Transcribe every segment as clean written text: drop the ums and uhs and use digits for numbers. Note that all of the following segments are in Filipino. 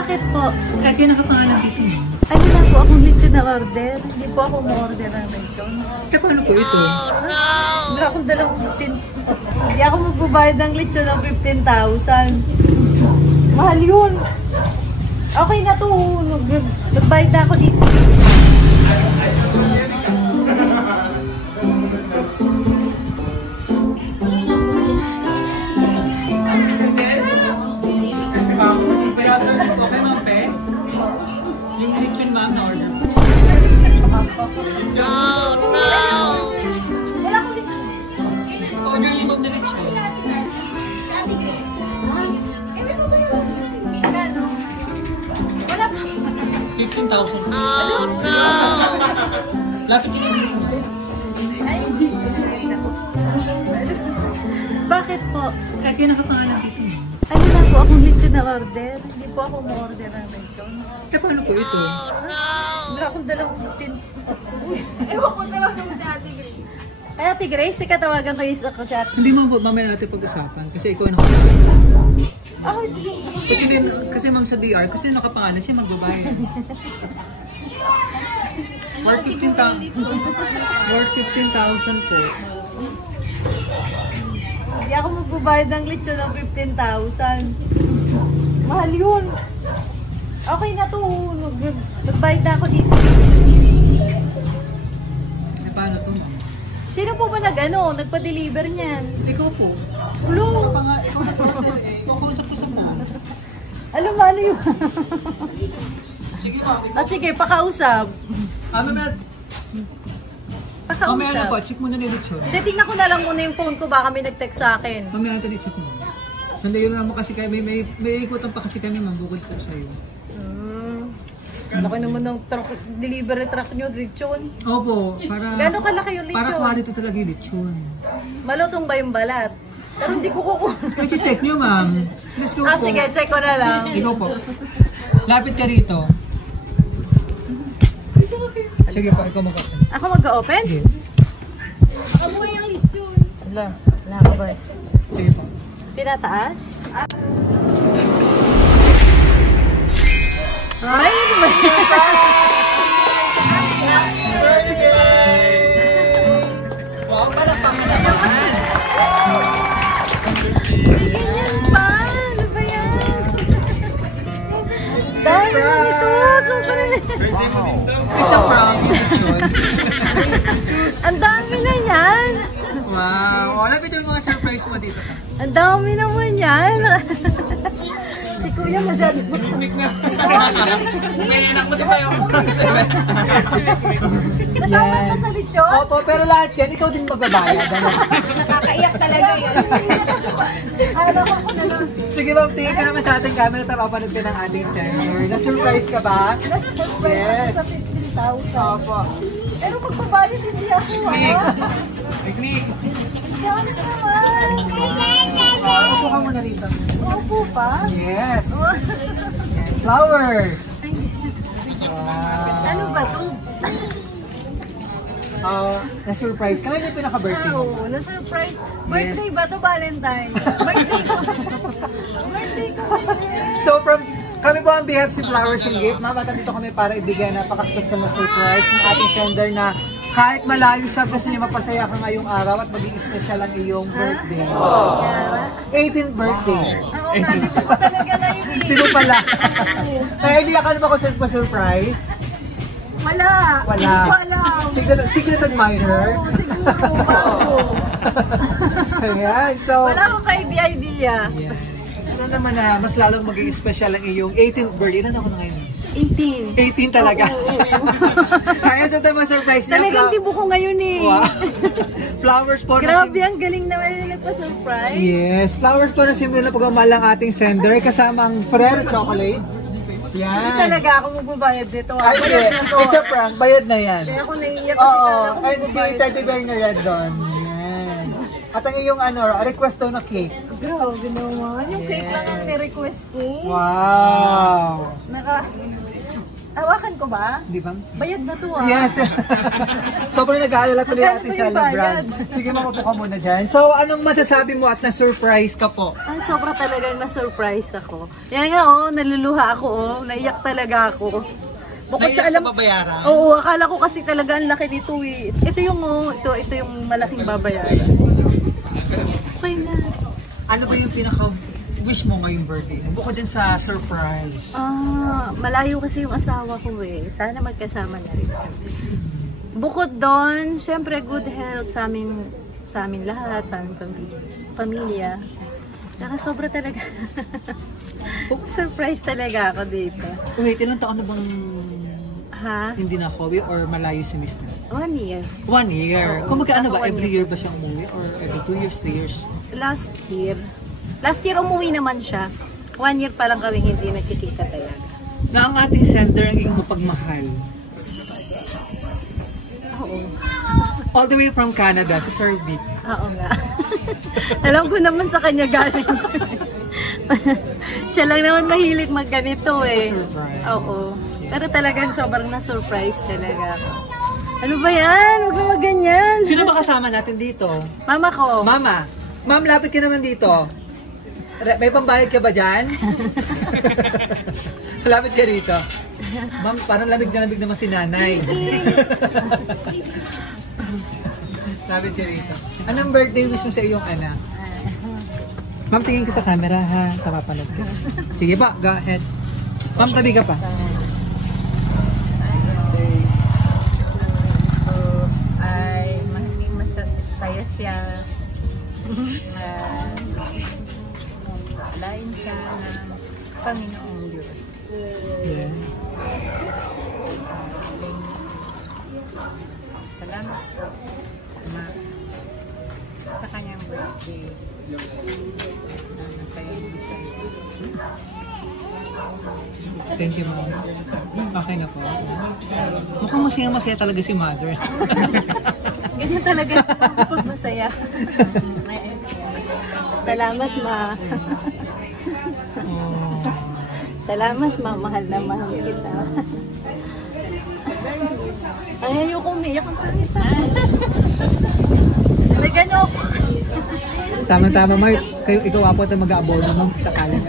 Bakit po? Eh, kaya nakapangalan dito. Ay, wala po akong lechon na order. Hindi po ako ma-order ng lechon. Eh, paano po ito? Wala akong dalang 15. Hindi ako magbabayad ng lechon ng 15,000. Mahal yun. Okay na to. Nagbayad na ako dito. Yung lechon ma'am na order. Oh, no! Wala akong lechon. Order ni ma'am na lechon. Ate Grace. Hindi po ba yun? Ano? Wala pa. 15,000. Oh, no! Lapit din dito. Ay, hindi. Bakit po? Eh, kaya nakapangalan dito. Ay, wala po akong lechon na order. Hindi po ako ma-order ng lechon. Eh, paano po ito? Wala akong dalang 15. Ewan ko tawagan mo si Ate Grace. Ay, Ate Grace, ikatawagan ko yung isa ko siya. Hindi mo mamaya natin pag-usapan kasi ikaw ay nakapangalan. Ah, hindi. Kasi ma'am sa DR, kasi nakapangalan siya magbabayad. Worth 15,000 po. Hindi ako magbabayad ng lechon ng 15,000. Mahal yun. Okay na to. Nagbayad na ako dito. Eh, paano to? Sino po ba nagpa-deliver niyan? Ikaw po. Ulo. Ikaw nag-order eh. Ikaw kausap ko sa phone. Alam mo ano yun? Sige ma'am. Sige, pakausap. Mamaya na po, Pakausap. check muna ni lechon. Hindi, tingnan ko na lang muna yung phone ko. Baka may nag-text sa akin. Mamaya natin i-check mo. Sandali lang mo kasi kami, may ikutan pa kasi kami ma'am, bukod po sa'yo. Laki naman ng truck, delivery truck nyo, lechon. Opo, para... Gano'ng kalaki yung lechon? Para quality talaga yung lechon. Malutong ba yung balat? Pero hindi ko kukuha. I-check nyo ma'am. Let's go po. Sige, check ko na lang. Ikaw po. Lapit ka rito. Sige po, ikaw mag-open. Ako mag-open? Sige. Makabuhay ang lechon. Wala ka ba? Sige po. Tinataas? Ay, ano ba siya? Wow, palakpak ka naman. Ganyan pa! Ano ba yan? Dahil ito! It's a prank, yung lechon. Ang dami na yan! Wow, lapit yung mga surprise mo dito ka. Ang dami naman yan! Si Kuya masyado. May anak mo din ba yung... Kasama ka sa lechon? Opo, pero lahat yan, ikaw din magbabayad. Nakakaiyak talaga yan. Alam ko na lang. Sige ma'am, tingin ka naman sa ating camera, tapapanood ka ng ating sender. Na-surprise ka ba? Yes. Sa 15,000. Opo. Pero magbabayad hindi ako Technique. Yan naman. Upo ka muna rito. Opo pa? Yes. Flowers. Wow. Ano ba ito? Na-surprise ka. Ngayon yung pinaka-birthday mo. Oo, na-surprise. Birthday ba ito? Valentine? Birthday ko. Birthday ko. So kami po ang behalf si Flowers and Gift. Ma'am, at dito kami para ibigay napaka-special na surprise ng ating sender na kahit malayo siya, gusto niya mapasaya ka ngayong araw at maging special ang iyong birthday. 18th birthday. Ako nga, hindi ko talaga na yun Hindi mo pala. Kaya hindi ka na ba kung surprise? Wala. Wala. Hindi ko alam. Secret admirer? Oo, siguro. Oo. Ayan, so... Wala akong ka-idea. Yeah. Ano naman na mas lalong maging special ang iyong 18th birthday. Ano ako na ngayon? 18. 18 talaga. Kaya sa tama surprise niya. Talagang tibo ko ngayon eh. Wow. Flowers po Grabe, ang galing naman yung nagpa-surprise. Yes, flowers po na simbolo na pagmamahal ng ating sender kasama ang Ferrero chocolate. Hindi Yan. talaga ako magbabayad dito. Ay, hindi. It's a prank. Bayad na yan. Kaya ako naiiyak kasi Oo. kala ko And si magbabayad. Teddy Bear na red doon. Yan. At ang iyong request daw na cake. Grabe naman. Yung cake lang ang ni-request ko. Wow. Hawakan ko ba? Di ba? Bayad na to ah. Yes. Sobrang nag-aalala tuloy Magkano Ate ba yung Sela bayad? Brand. Sige, makupo ka muna dyan. So, anong masasabi mo at na-surprise ka po? Ay, sobra talagang na-surprise ako. Yan nga oh, naluluha ako oh. Naiyak talaga ako. Bukod Naiyak sa babayaran? Oo, akala ko kasi talaga ang laki nito eh. Ito yung oh, ito yung malaking babayaran. Okay na. Ano ba yung pinaka-wish mo ngayong birthday? Bukod din sa surprise. Malayo kasi yung asawa ko eh. Sana magkasama na rin kami. Bukod doon, syempre good health sa amin lahat, sa aming pamilya. Saka sobra talaga. Surprise talaga ako dito. Wait, ilang taon na bang Ha? hindi na COVID or malayo si Miss na? 1 year. 1 year. Kung magkaano ba? Ako, 1 Every year. year ba siyang umuwi? Or every 2 years, 3 years? Last year. Last year umuwi naman siya. 1 year pa lang kami hindi nagkikita talaga. Na ang ating sender ang iyong mapagmahal. Oo. All the way from Canada, sa Sir Vic. Oo nga. Alam ko naman sa kanya galing. Siya lang naman mahilig magganito eh. Surprise. Oo. Pero talagang sobrang na-surprise talaga ako. Ano ba yan? Huwag na ganyan. Sino ba kasama natin dito? Mama ko. Mama. Ma'am, lapit ka naman dito. May pambayad ka ba dyan? Lapit ka rito. Ma'am, parang lamig naman si nanay. Lapit ka rito. Anong birthday wish mo sa iyong anak? Ma'am, tingin ka sa camera ha. Kapapanood ka. Sige pa, go ahead. Ma'am, tabi ka pa. Ay, maging masaya siya. Lain siya ng Panginoong Diyos. Yeah. Salamat po, Ma, sa kanyang birthday. Thank you, ma'am. Okay na po. Mukhang masaya-masaya talaga si mother. Ganyan talaga pag masaya. Salamat, Ma. Oh. Salamat, Ma. Mahal na mahal kita. Ay, ayoko umiyak ang pangita. May gano'n. Tama-tama, Mark. Ikaw apo ito mag-aabono mo sa kalan.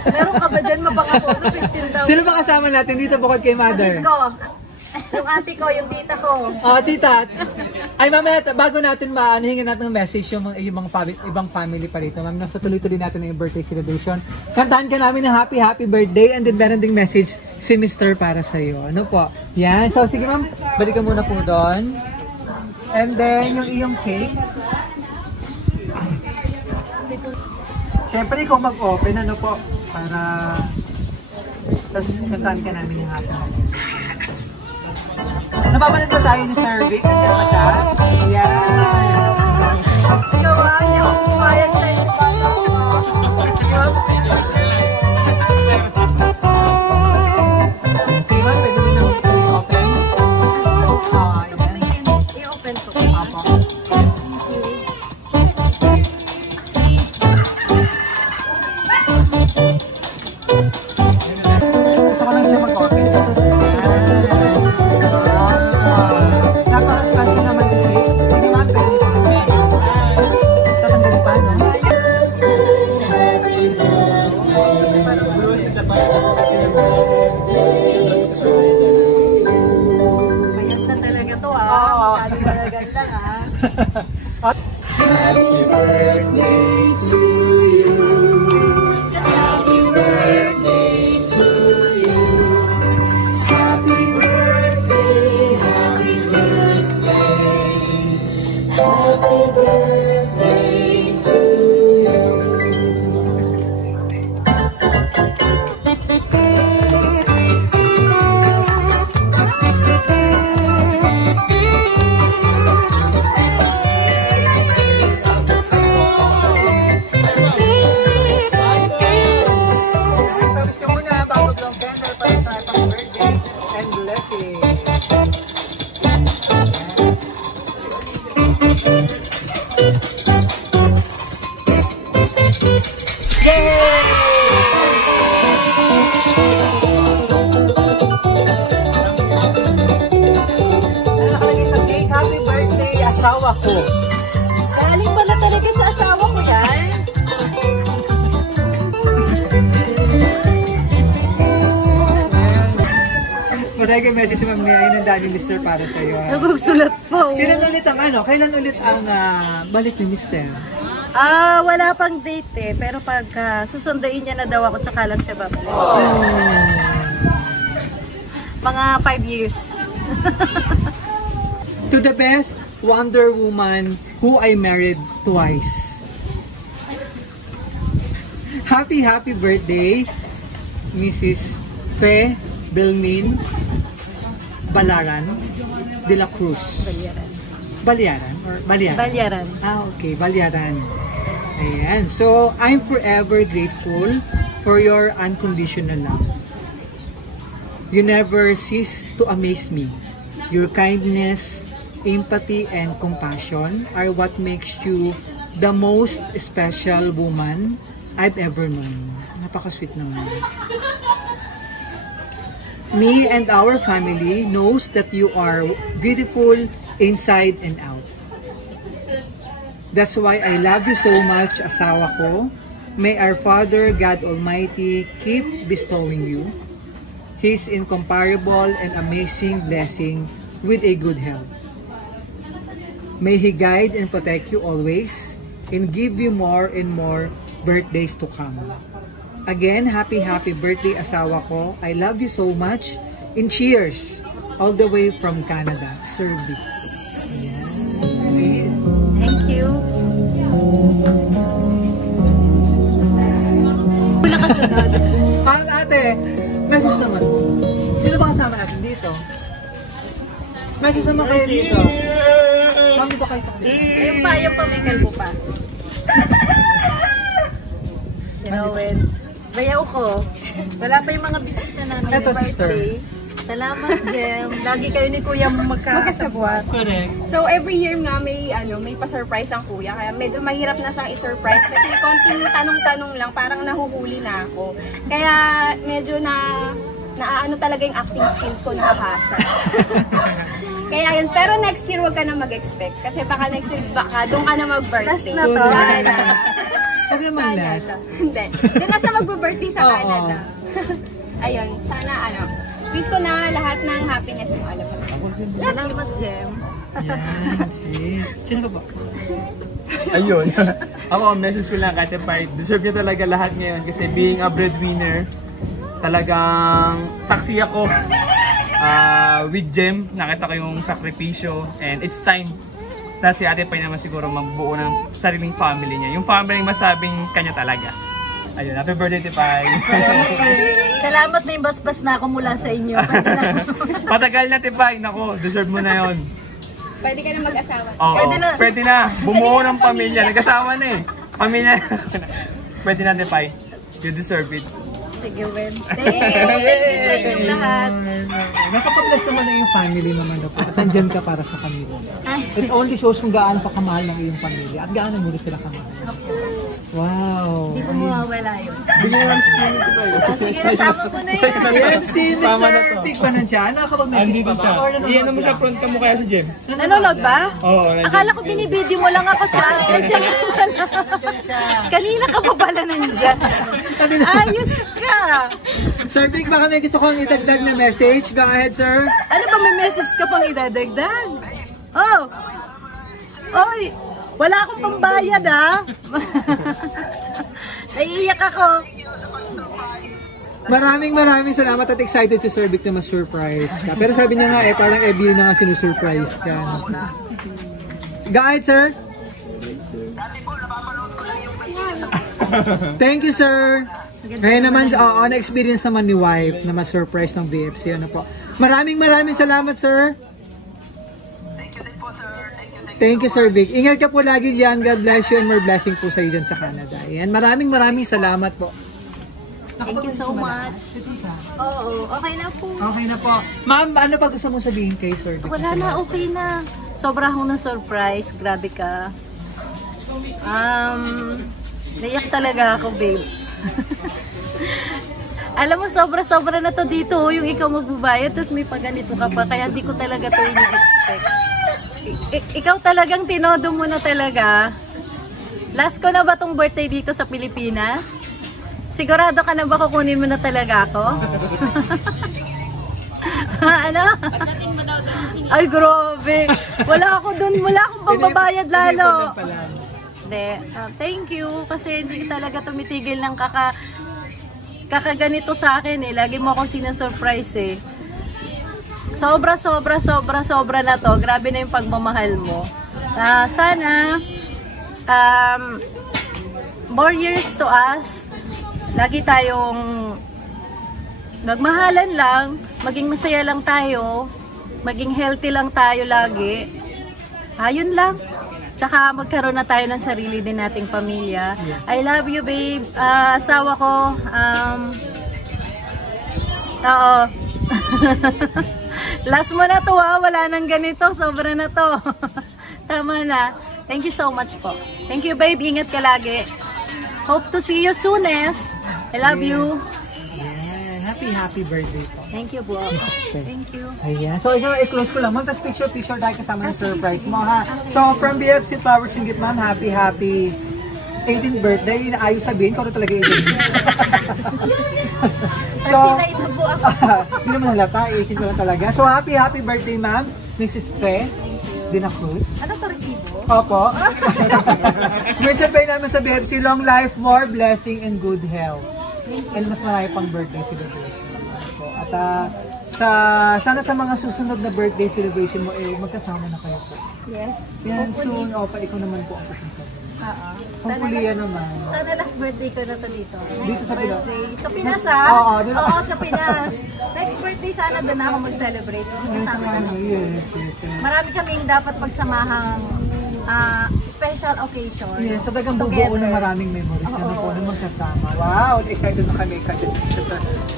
Meron ka ba dyan mapangapono? 15,000. Sino ba kasama natin dito bukod kay mother? Ko. Yung ate ko, yung tita ko. Tita. Ay, mamaya, bago natin hingin natin ng message yung mga ibang family pa rito. Ma'am, nasa tuloy-tuloy natin yung birthday celebration. Kantahan ka namin ng happy birthday and then meron ding message si Mr. para sa'yo. Ano po? Yan. So, sige ma'am, balikan muna po doon. And then, yung iyong cake. Siyempre, ikaw mag-open, ano po? Para tapos kantahan ka namin yung happy. Napapanood ba tayo ni Sir Vic? Nandiyan ba siya? Ayan! Ikaw ba? Hindi ako pumayag sa iyo. Sige ma'am, pwede rin naman i-open? I-open ko. Apo. Gusto ko lang siya mag-open. Napaka-special naman yung cake. Sige ma'am, pwede rin naman. Tatanggalin pa, no? Mayat na talaga to Oo. Masyado talaga lang Happy birthday to you. Happy birthday to you. Happy birthday, happy birthday. Happy birthday to you. asawa ko. Galing pala talaga sa asawa ko yan. Masaya kay message si Ma'am Nia, ayun ang daming Mr. para sa iyo. Nagugsulat po. Kailan ulit ang Kailan ulit ang balik ni Mr.? Wala pang date eh. Pero pag susunduin niya na daw ako, tsaka lang siya babalik. Mga 5 years. To the best Wonder Woman who I married twice. Happy birthday, Mrs. Fe Belmin Balaran de la Cruz. Balyaran. Balyaran? Balyaran. Okay, Balyaran. Ayan. So, I'm forever grateful for your unconditional love. You never cease to amaze me. Your kindness, empathy, and compassion are what makes you the most special woman I've ever known. Napaka-sweet naman. Me and our family knows that you are beautiful inside and out. That's why I love you so much, asawa ko. May our Father, God Almighty, keep bestowing you His incomparable and amazing blessing with a good health. May He guide and protect you always and give you more and more birthdays to come. Again, happy birthday, asawa ko. I love you so much. And cheers! All the way from Canada. Sir Vic. Ayan. Thank you. Wala kasunod. Ate, message naman. Sino ba kasama natin dito? Message naman kayo dito. Ma'am, dito kayo sa kanila. Yung pa, may kalbo pa. Sinawin. Bayaw ko. Wala pa yung mga bisita namin. Eto, May sister. birthday. Salamat, Jem. Lagi kayo ni Kuya magkakasabwat. Correct. So every year nga may pa-surprise ang kuya, kaya medyo mahirap na siyang i-surprise kasi konting tanong-tanong lang, parang nahuhuli na ako. Kaya medyo naaano talaga yung acting skills ko, nakahasa. Kaya yun, pero next year wag ka na mag-expect kasi baka next year doon ka na mag-birthday. Last na to. Sana. Huwag naman last. Hindi. Doon na siya mag-birthday sa Oo. Canada. Ayun, sana wish ko na lahat ng happiness mo, alam mo. Salamat, Jem. Yan, sino ba? Ayun. Ako, message ko lang kay Pai. Deserve niya talaga lahat ngayon kasi being a breadwinner, talagang saksi ako with Jem. Nakita ko yung sakripisyo and it's time na si Ate Pai naman siguro magbuo ng sariling family niya. Yung family masabing kanya talaga. Ayun, happy birthday, Pai. Salamat na yung basbas na ako mula sa inyo. Patagal na, Pai. Nako, deserve mo na yon. Pwede ka na mag-asawa. Oo, pwede na. Bumuo ng pamilya. Nagkasama na eh. Pamilya. Pwede na, Pai. You deserve it. Sige, Wen. Thank you sa inyong lahat. Nakapag-bless naman na yung family naman na po. At nandyan ka para sa kanila. It only shows kung gaano pa kamahal ng iyong pamilya at gaano mo rin sila kamahal. Wow. Hindi ko mawawala yun. Bigyan lang si Pai. Sige, nasama mo na yan. Ayan si Tama na Mr. to. Big pa nandiyan. Nakakapag-message Andito pa ba? siya. Or nanonood Iyan mo siya lang? front ka mo kaya si Jem. Nanonood ba? Oo, nandiyan. Akala ko binibideo mo lang ako, chat. Kanina ka pa pala nandyan. Ayos ka. Sir Big, baka may gusto kong idagdag na message. Go ahead, sir. Ano ba, may message ka pang idadagdag? Oh! Oy! Wala akong pambayad, ha? Naiiyak ako. Maraming salamat at excited si Sir Vic na ma-surprise ka. Pero sabi niya nga parang every na nga sinusurprise ka. Go ahead, sir. Thank you, sir. Ngayon naman, na-experience naman ni wife na ma-surprise ng BFC. Ano po. Maraming salamat, sir. Thank you, Sir Vic. Ingat ka po lagi dyan. God bless you and more blessing po sa iyo dyan sa Canada. Ayan. Maraming salamat po. Thank you so much. Oo, okay na po. Okay na po. Ma'am, ano pa gusto mong sabihin kay Sir Vic? Wala na, okay na. Sobra akong na-surprise. Grabe ka. Naiyak talaga ako, babe. Alam mo, sobra-sobra na to dito. Yung ikaw magbabayad, tapos may paganito ka pa. Kaya di ko talaga to ini-expect. ikaw talagang tinodo mo na talaga. Last ko na ba tong birthday dito sa Pilipinas? Sigurado ka na ba kukunin mo na talaga ako? Ano? Ay, grabe. Wala ako dun. Wala akong pambabayad lalo. Hindi. Thank you. Kasi hindi talaga tumitigil ng kakaganito sa akin eh. Lagi mo akong sinusurprise eh. Sobra na to. Grabe na yung pagmamahal mo. Sana more years to us. Lagi tayong magmahalan lang, maging masaya lang tayo, maging healthy lang tayo lagi. Ayun lang. Tsaka magkaroon na tayo ng sarili din nating pamilya. Yes. I love you, babe. Asawa ko, oo. Last mo na to ha, wala nang ganito, sobra na to. Tama na. Thank you so much po. Thank you, babe. Ingat ka lagi. Hope to see you soonest. I love you. Happy birthday po. Thank you po. Thank you. Ayan. So, ikaw, i-close ko lang. Ma'am, tas picture tayo kasama ng surprise mo, ha? So, from BFC Flowers and Gift, ma'am, happy 18th birthday. Ayos sabihin, ko talaga 18th. So, hindi naman halata, 18 ko lang talaga. So, happy birthday, ma'am, Mrs. Fe Dina Cruz. Ano to, resibo? Opo. Mrs. Fe namin sa BFC, long life, more blessing, and good health. And mas marami pang birthday celebration. At sana sa mga susunod na birthday celebration mo, magkasama na kayo po. Yes. Yan soon. Opa, ikaw naman po ang pupunta. Hopefully yan naman. Sana last birthday ko na to dito. Dito sa Pinas? Sa Pinas ha? Oo, Oo, sa Pinas. Next birthday sana doon na ako mag-celebrate. Kasama na. Yes. Marami kaming dapat pagsamahang special occasion. Yes, sa dagang bubuo na maraming memories na po na magkasama. Wow, excited na kami.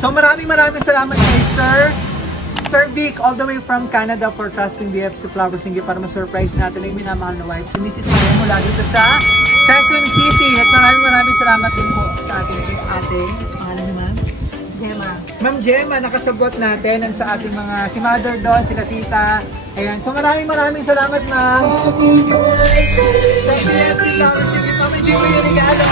So maraming salamat kay Sir Vic, all the way from Canada for trusting BFC Flowers and Gift para ma-surprise natin ang minamahal na wife si Mrs. Jen mula dito sa Quezon City. At maraming salamat din po sa ating ate. Pangalan niyo, ma'am? Gemma. Ma'am Gemma, nakasabot natin ang sa ating mga si Mother Don, sila Tita. Ayan, so maraming salamat, ma'am. Happy birthday. Sa BFC Flowers and Gift, Ma'am Gemma, yung regalo.